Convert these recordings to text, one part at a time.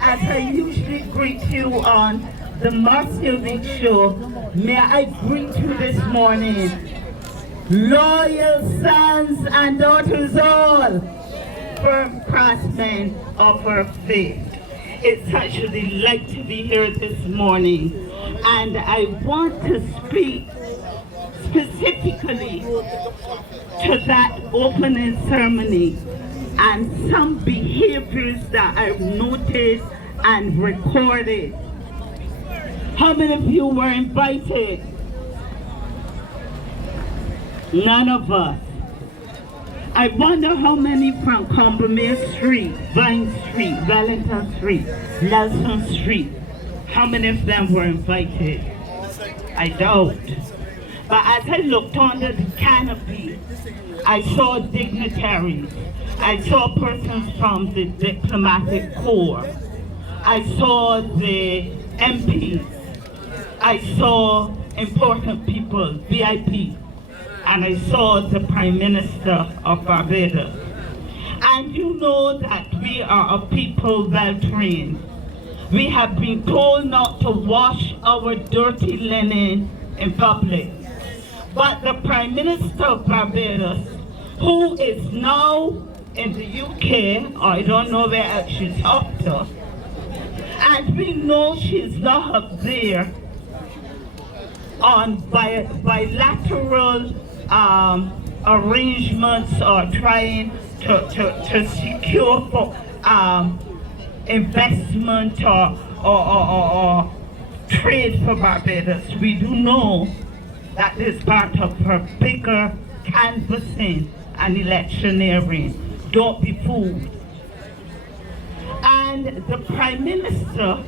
as I usually greet you on the Marcia Week show, may I greet you this morning, loyal sons and daughters all, firm craftsmen of our faith. It's such a delight to be here this morning, and I want to speak specifically to that opening ceremony and some behaviors that I've noted and recorded. How many of you were invited? None of us. I wonder how many from Corbin Street, Vine Street, Wellington Street, Nelson Street, how many of them were invited? I doubt. But as I looked under the canopy, I saw dignitaries. I saw persons from the diplomatic corps. I saw the MPs. I saw important people, VIP. And I saw the Prime Minister of Barbados. And you know that we are a people well trained. We have been told not to wash our dirty linen in public. But the Prime Minister of Barbados, who is now in the UK, or I don't know where else she's up to, and we know she's not up there on bilateral arrangements or trying to secure for investment or trade for Barbados. We do know that is part of her bigger canvassing and electioneering. Don't be fooled. And the Prime Minister,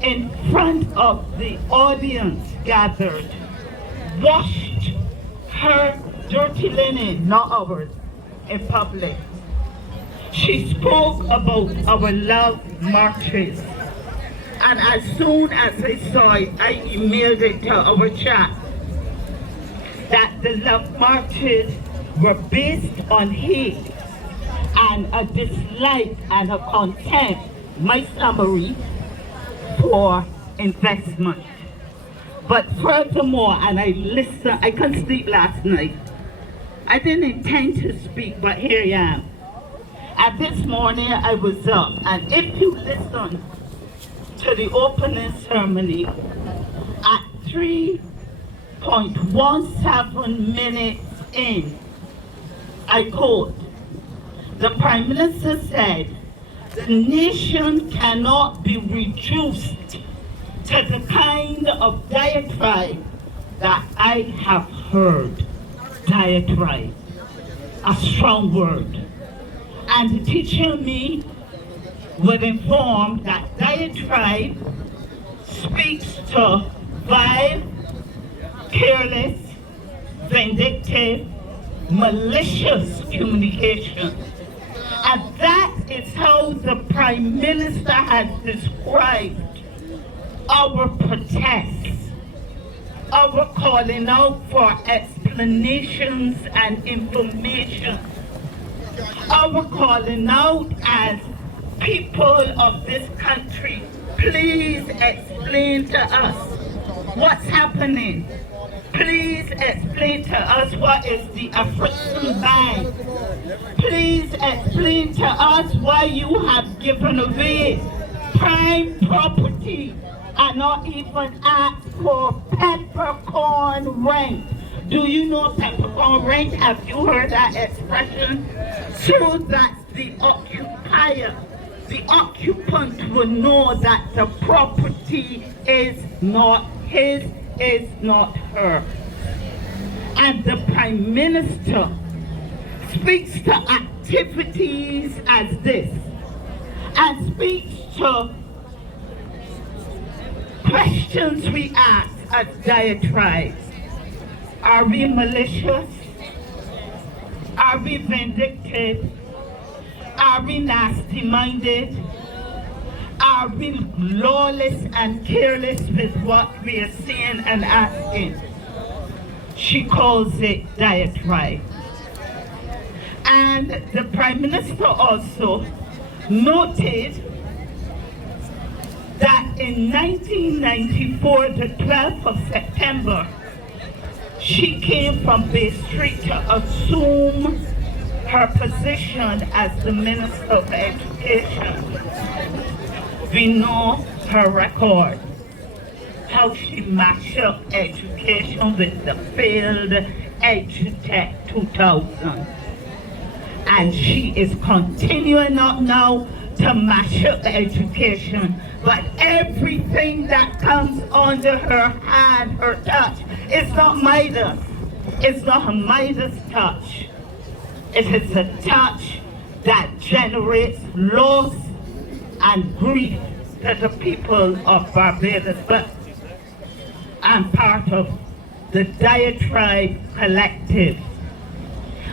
in front of the audience gathered, washed her dirty linen, not ours, in public. She spoke about our love marches. And as soon as I saw it, I emailed it to our chat that the love marches were based on hate and a dislike and a contempt, my summary, for investment. But furthermore, and I listened, I couldn't sleep last night. I didn't intend to speak, but here I am. And this morning I was up, and if you listen to the opening ceremony, at 3.17 minutes in, I quote, the Prime Minister said, the nation cannot be reduced to the kind of diatribe that I have heard. Diatribe, a strong word. And the teacher me would inform that diatribe speaks to vile, careless, vindictive, malicious communication. And that is how the Prime Minister has described our protests, our calling out for explanations and information, our calling out as people of this country, please explain to us what's happening. Please explain to us what is the African Bank. Please explain to us why you have given away prime property and not even ask for peppercorn rent. Do you know peppercorn rent? Have you heard that expression? So that the occupier, the occupant will know that the property is not his, is not her. And the Prime Minister speaks to activities as this, and speaks to questions we ask as diatribes. Are we malicious? Are we vindictive? Are we nasty-minded? Are we lawless and careless with what we are saying and asking? She calls it diatribe. And the Prime Minister also noted that in 1994, the 12th of September, she came from Bay Street to assume her position as the Minister of Education. We know her record, how she mashed up education with the failed EduTech 2000. And she is continuing not now to mash up education, but everything that comes under her hand, her touch, it's not Midas. It's not a Midas touch. It is a touch that generates loss and grief to the people of Barbados. But I'm part of the Diatribe Collective.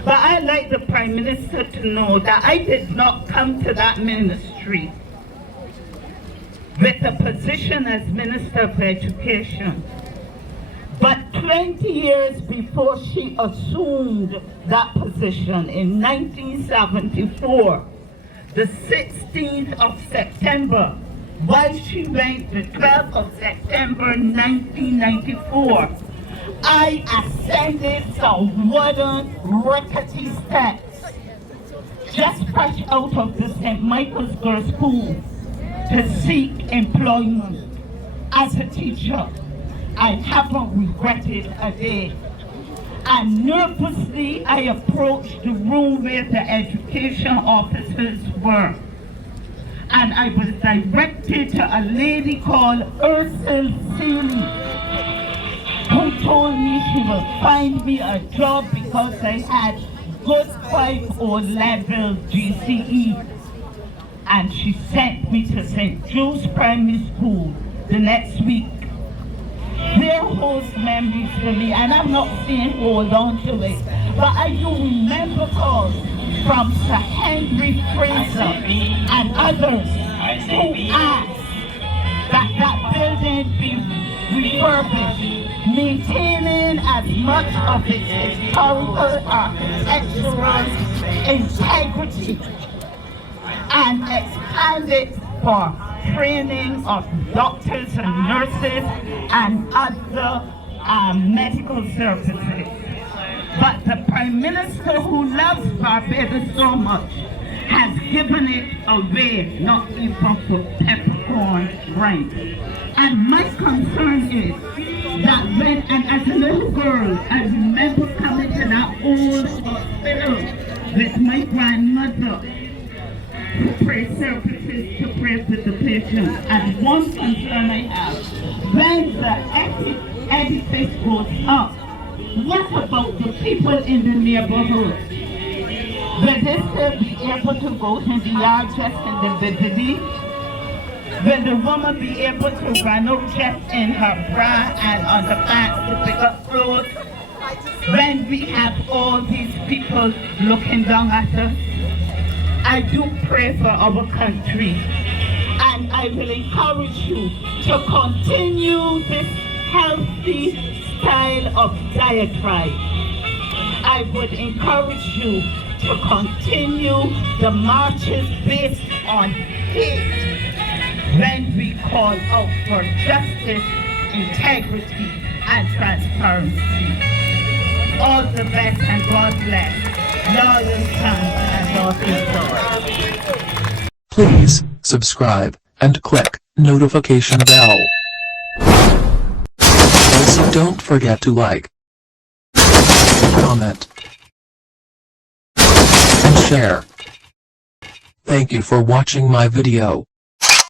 But I'd like the Prime Minister to know that I did not come to that ministry with a position as Minister of Education. But 20 years before she assumed that position in 1974, the 16th of September, while she went the 12th of September 1994, I ascended some wooden rickety steps just fresh out of the St. Michael's Girls' School to seek employment as a teacher. I haven't regretted a day. And nervously I approached the room where the education officers were. And I was directed to a lady called Ursula Seeley, who told me she would find me a job because I had good 5 level GCE. And she sent me to St. Jude's Primary School the next week. There holds memories for me, and I'm not saying hold on to it, but I do remember calls from Sir Henry Fraser and others who asked that that building be refurbished, maintaining as much of its historical architectural integrity and expand it for training of doctors and nurses and other medical services. But the Prime Minister, who loves Barbados so much, has given it away, not even for peppercorn rice. And my concern is that when, and as a little girl, I remember coming to that old hospital with my grandmother to pray services, to pray for the patients. And one concern I have, when the edifice goes up, what about the people in the neighborhood? Will they still be able to go to the yard just individually? Will the woman be able to run out just in her bra and underpants to pick up clothes? When we have all these people looking down at us? I do pray for our country, and I will encourage you to continue this healthy style of diatribe. I would encourage you to continue the marches based on hate when we call out for justice, integrity, and transparency. All the best and God bless. Loyal sons and daughters. Please subscribe and click notification bell. Also don't forget to like, comment, and share. Thank you for watching my video.